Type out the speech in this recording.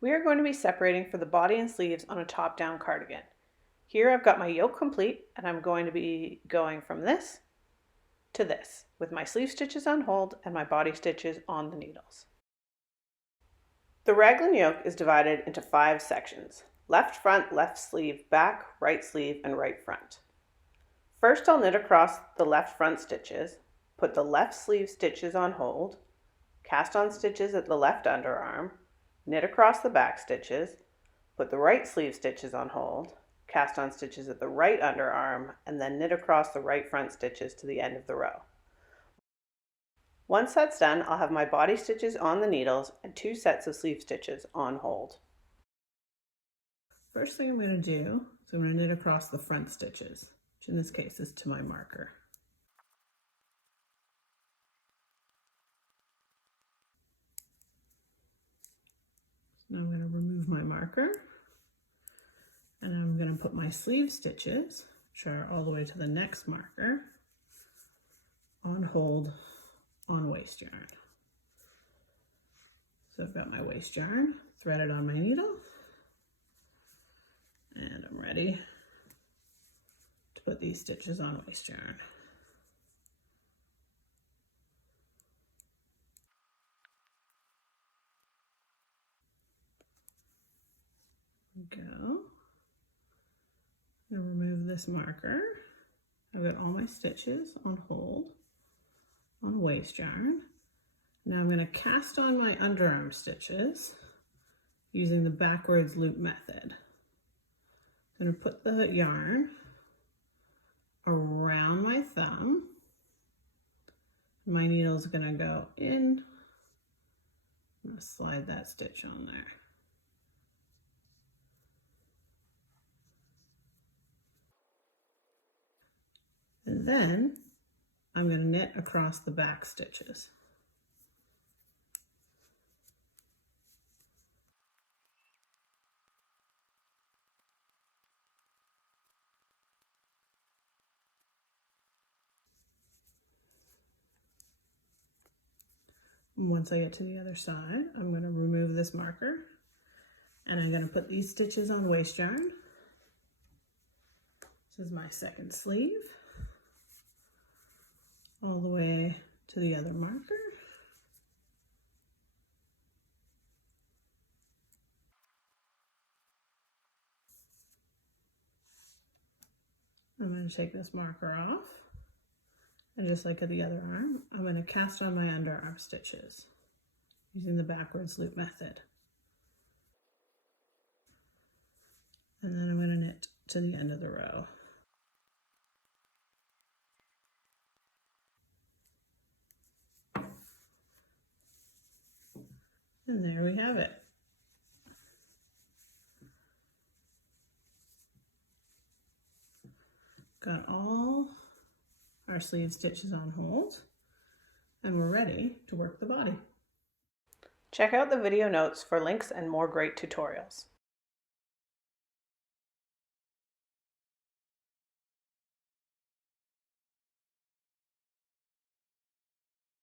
We are going to be separating for the body and sleeves on a top-down cardigan. Here I've got my yoke complete and I'm going to be going from this to this with my sleeve stitches on hold and my body stitches on the needles. The raglan yoke is divided into 5 sections: left front, left sleeve, back, right sleeve, and right front. First I'll knit across the left front stitches, put the left sleeve stitches on hold, cast on stitches at the left underarm, knit across the back stitches, put the right sleeve stitches on hold, cast on stitches at the right underarm, and then knit across the right front stitches to the end of the row. Once that's done, I'll have my body stitches on the needles and 2 sets of sleeve stitches on hold. First thing I'm going to do is I'm going to knit across the front stitches, which in this case is to my marker. Now I'm going to remove my marker and I'm going to put my sleeve stitches, which are all the way to the next marker, on hold on waste yarn. So I've got my waste yarn threaded on my needle and I'm ready to put these stitches on waste yarn. Go. I'm going to remove this marker. I've got all my stitches on hold on waste yarn. Now I'm going to cast on my underarm stitches using the backwards loop method. I'm going to put the yarn around my thumb. My needle is going to go in. I'm going to slide that stitch on there. And then I'm going to knit across the back stitches. And once I get to the other side, I'm going to remove this marker and I'm going to put these stitches on waste yarn. This is my second sleeve, all the way to the other marker. I'm going to take this marker off, and just like at the other arm, I'm going to cast on my underarm stitches using the backwards loop method. And then I'm going to knit to the end of the row. And there we have it. Got all our sleeve stitches on hold, and we're ready to work the body. Check out the video notes for links and more great tutorials.